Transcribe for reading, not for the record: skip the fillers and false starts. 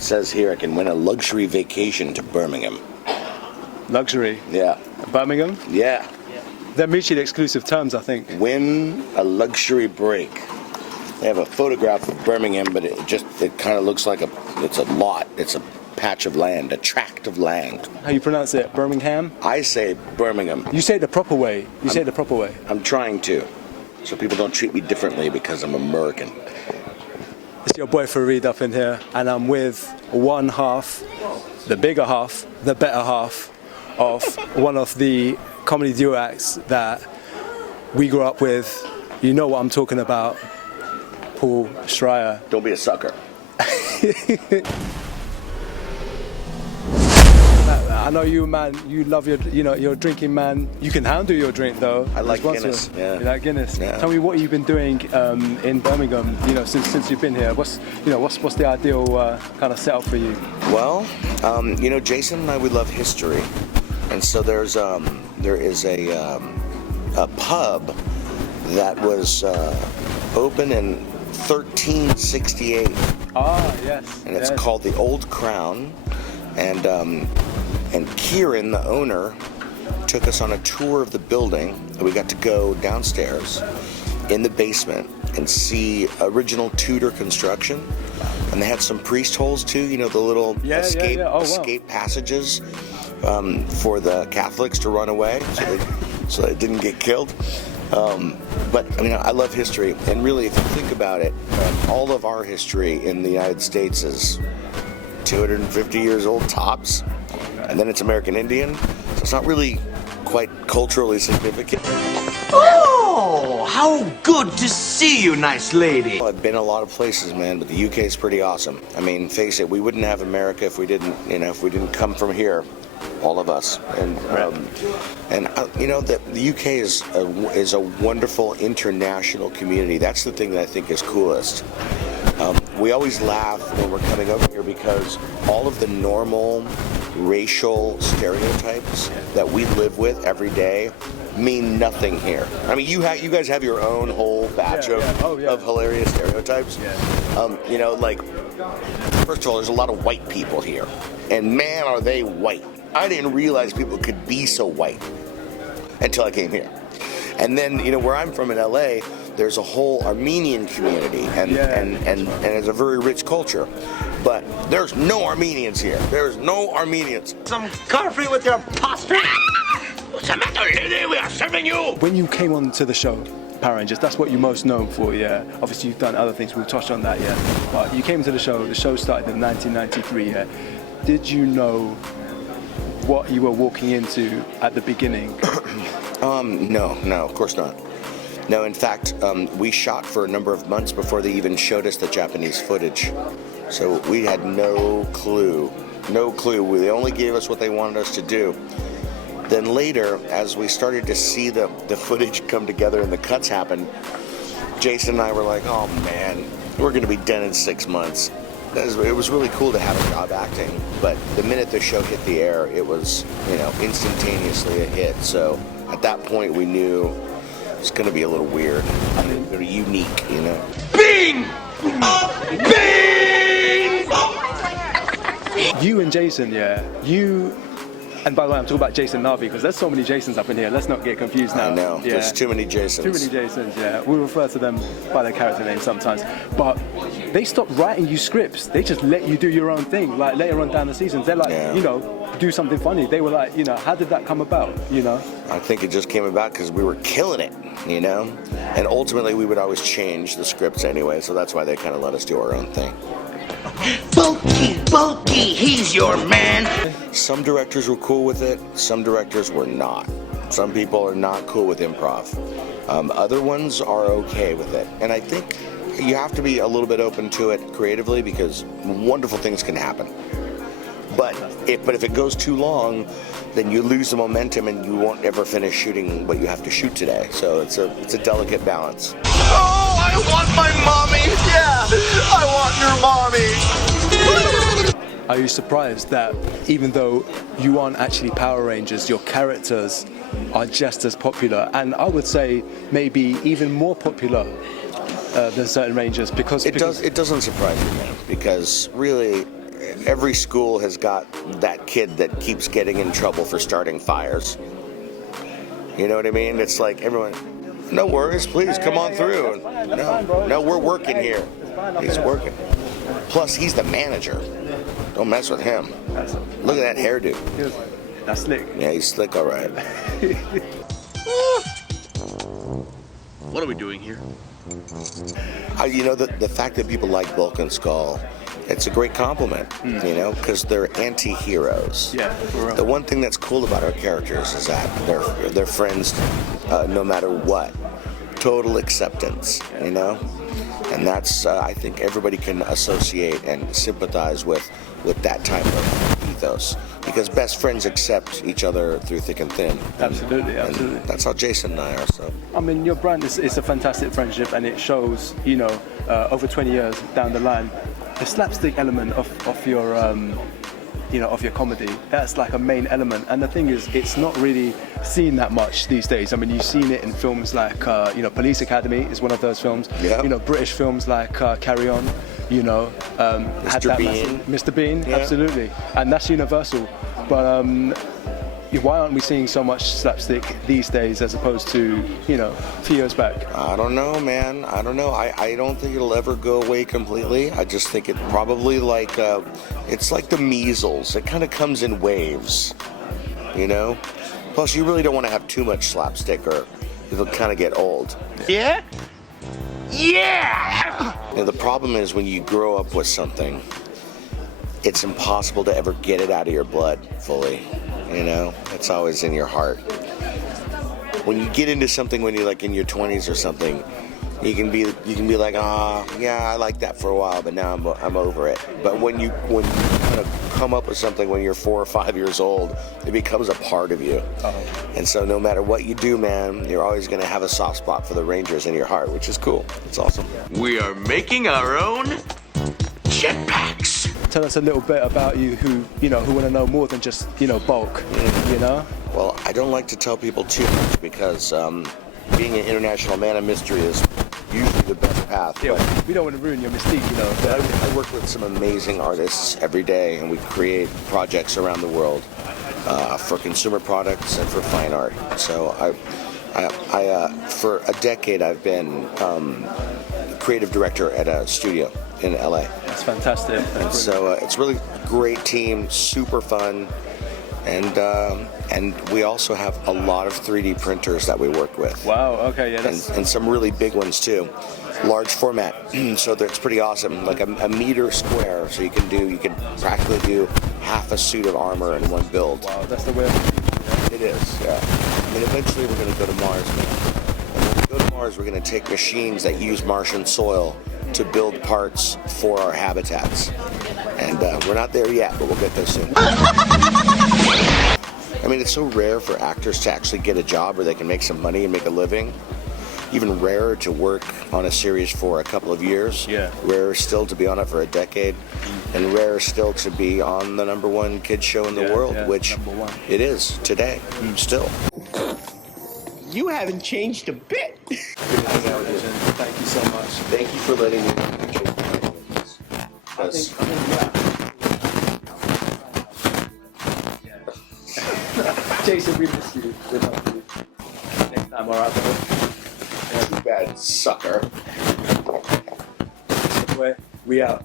It says here I can win a luxury vacation to Birmingham. Luxury? Yeah. Birmingham? Yeah. They're mutually exclusive terms, I think. Win a luxury break. They have a photograph of Birmingham, but it kind of looks like it's a lot. It's a patch of land, a tract of land. How you pronounce it? Birmingham? I say Birmingham. You say it the proper way. Say it the proper way. I'm trying to, so people don't treat me differently because I'm American. It's your boy Farid up in here, and I'm with one half, the bigger half, the better half of one of the comedy duo acts that we grew up with. You know what I'm talking about, Paul Schrier. Don't be a sucker. I know you, man. You love you're a drinking man. You can handle your drink, though. I like Guinness. Yeah. You like Guinness. Yeah. Tell me what you've been doing in Birmingham. Since you've been here. What's the ideal kind of setup for you? Well, Jason and I, we love history, and so there is a pub that was open in 1368. Ah, yes. And it's called the Old Crown. And Kieran, the owner, took us on a tour of the building. And we got to go downstairs in the basement and see original Tudor construction. And they had some priest holes too, the little escape passages for the Catholics to run away so they didn't get killed. But I love history, and really, if you think about it, all of our history in the United States is 250 years old tops, and then it's American Indian, so it's not really quite culturally significant. Oh, how good to see you, nice lady. I've been a lot of places, man, but the UK is pretty awesome. I mean, face it, we wouldn't have America if we didn't come from here. All of us, and the UK is a wonderful international community. That's the thing that I think is coolest. We always laugh when we're coming over here because all of the normal racial stereotypes that we live with every day mean nothing here. I mean, you guys have your own whole batch of hilarious stereotypes. First of all, there's a lot of white people here, and man, are they white. I didn't realize people could be so white until I came here. And then, where I'm from in LA, there's a whole Armenian community, and it's a very rich culture. But there's no Armenians here. There's no Armenians. Some coffee with your pasta. What's the matter, lady? We are serving you. When you came on to the show, Power Rangers, that's what you're most known for, yeah. Obviously, you've done other things. We'll touch on that, yeah. But you came to the show. The show started in 1993, yeah. Did you know what you were walking into at the beginning? No, of course not. No, in fact, we shot for a number of months before they even showed us the Japanese footage. So we had no clue. They only gave us what they wanted us to do. Then later, as we started to see the footage come together and the cuts happen, Jason and I were like, oh man, we're going to be done in 6 months. It was really cool to have a job acting, but the minute the show hit the air, it was, instantaneously a hit. So at that point, we knew it was going to be a little weird, very unique, Bing! Bing! You and Jason, and by the way, I'm talking about Jason Narvi because there's so many Jasons up in here. Let's not get confused now. I know, there's too many Jasons. Too many Jasons, yeah. We refer to them by their character names sometimes. But they stopped writing you scripts. They just let you do your own thing. Like later on down the seasons, they're like, do something funny. They were like, how did that come about, I think it just came about because we were killing it, And ultimately, we would always change the scripts anyway, so that's why they kind of let us do our own thing. Bulky, he's your man. Some directors were cool with it, some directors were not. Some people are not cool with improv. Other ones are okay with it. And I think you have to be a little bit open to it creatively because wonderful things can happen. But if it goes too long, then you lose the momentum and you won't ever finish shooting what you have to shoot today. So it's a delicate balance. Oh, I want my mommy. Yeah, I want your mommy. Are you surprised that even though you aren't actually Power Rangers, your characters are just as popular, and I would say maybe even more popular than certain Rangers? Because it doesn't surprise me, man, because really every school has got that kid that keeps getting in trouble for starting fires. You know what I mean? It's like everyone, no worries, please come on through. No, we're working here. He's working. Plus, he's the manager. Don't mess with him. Look at that hairdo. That's slick. Yeah, he's slick, all right. What are we doing here? You know, the fact that people like Bulk and Skull, it's a great compliment, you know, because they're anti-heroes. Yeah, for real. The one thing that's cool about our characters is that they're friends no matter what. Total acceptance, you know? And that's, I think everybody can associate and sympathize with that type of ethos. Because best friends accept each other through thick and thin. Absolutely, absolutely. And that's how Jason and I are, so. I mean, your brand is a fantastic friendship, and it shows, you know, over 20 years down the line, the slapstick element of your, you know, of your comedy. That's like a main element. And the thing is, it's not really seen that much these days. I mean, you've seen it in films like, you know, Police Academy is one of those films. Yeah. You know, British films like Carry On. You know, Mr. Bean. Mr. Bean, Yeah. absolutely, and that's universal. But why aren't we seeing so much slapstick these days as opposed to, you know, a few years back? I don't know, man. I don't know. I don't think it'll ever go away completely. I just think it probably like, it's like the measles. It kind of comes in waves, you know? Plus, you really don't want to have too much slapstick or it'll kind of get old. Yeah? Yeah! You know, the problem is when you grow up with something, it's impossible to ever get it out of your blood fully. You know, it's always in your heart. When you get into something when you're like in your 20s or something, you can be like, yeah, I like that for a while, but now I'm over it. But when you kind of come up with something when you're 4 or 5 years old, it becomes a part of you. And so no matter what you do, man, you're always going to have a soft spot for the Rangers in your heart, which is cool. It's awesome. We are making our own jetpacks. Tell us a little bit about you who want to know more than just, you know, Bulk, you know? Well, I don't like to tell people too much because being an international man of mystery is usually the best path. Yeah, But we don't want to ruin your mystique, you know. I work with some amazing artists every day, and we create projects around the world for consumer products and for fine art. So I for a decade, I've been creative director at a studio in LA. That's fantastic. And so it's really great team, super fun, and we also have a lot of 3D printers that we work with. Wow. Okay. Yeah. That's And some really big ones too, large format. So it's pretty awesome, like a meter square. So you can practically do half a suit of armor in one build. wow. That's the way. It is, yeah. I mean, eventually we're going to go to Mars, man. And when we go to Mars, we're going to take machines that use Martian soil to build parts for our habitats. And we're not there yet, but we'll get there soon. I mean, it's so rare for actors to actually get a job where they can make some money and make a living. Even rarer to work on a series for a couple of years. Yeah. Rarer still to be on it for a decade. And rarer still to be on the #1 kids show in the Yeah, world, yeah, which #1. it is today, still. You haven't changed a bit. Thank you so much. Thank you for letting me. Jason, we miss you. We love you. Next time, alright, Too bad, sucker. we out.